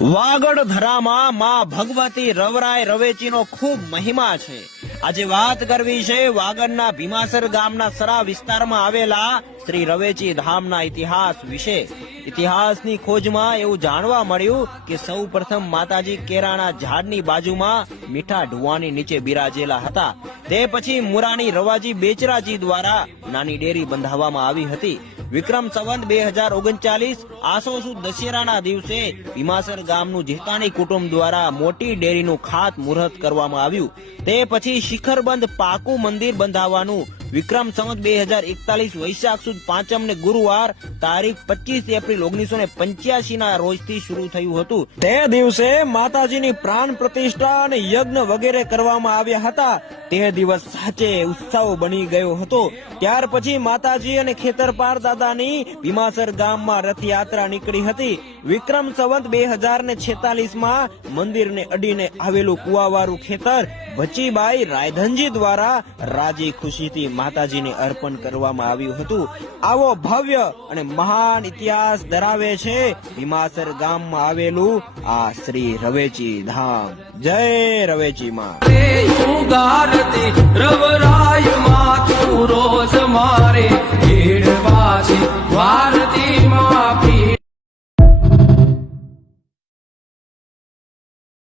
વાગડ ધરામાં માં ભગવતી રવરાય રવેચીનો ખૂબ મહિમા છે. આજે વાત કરવી છે વાગડના ભીમાસર ગામના સરા વિસ્તારમાં આવેલા શ્રી રવેચી ધામના ઇતિહાસ વિશે. ઇતિહાસની ખોજમાં એવું જાણવા મળ્યું કે સૌ પ્રથમ માતાજી કેરાના ઝાડની બાજુમાં મીઠા ઢુવાની નીચે બિરાજેલા હતા. તે પછી મુરાની રવાજી બેચરાજી દ્વારા નાની ડેરી બંધાવવામાં આવી હતી. વિક્રમ સંવત 2039 આસો સુદ દશેરાના દિવસે ભીમાસર ગામનું જેતાણી કુટુંબ દ્વારા મોટી ડેરીનું ખાત મુહૂર્ત કરવામાં આવ્યું. તે પછી શિખરબંધ પાકું મંદિર બંધાવવાનું વિક્રમ સંવત 2041 વૈશાખ સુદ પાંચમ ને ગુરુવાર તારીખ 25 એપ્રિલ 1985 ના રોજથી શરૂ થયું હતું. તે દિવસે માતાજીની પ્રાણ પ્રતિષ્ઠા અને યજ્ઞ વગેરે કરવામાં આવ્યા હતા. તે દિવસ સાચે ઉત્સવ બની ગયો હતો. ત્યાર પછી માતાજી અને ખેતરપાર દાદાની ભીમાસર ગામમાં રથયાત્રા નીકળી હતી. વિક્રમ સંવત 2046 માં મંદિરને અડીને આવેલું કુવાવાળું ખેતર ભચીબાઈ રાયધનજી દ્વારા રાજી ખુશીથી માતાજીને અર્પણ કરવામાં આવ્યું હતું. આવો ભવ્ય અને મહાન ઇતિહાસ ધરાવે છે ભીમાસર ગામમાં આવેલું આ શ્રી રવેચી ધામ. જય રવેચી માં. રવરાય માં તું રોજ મારે ભીડ પાછી વાર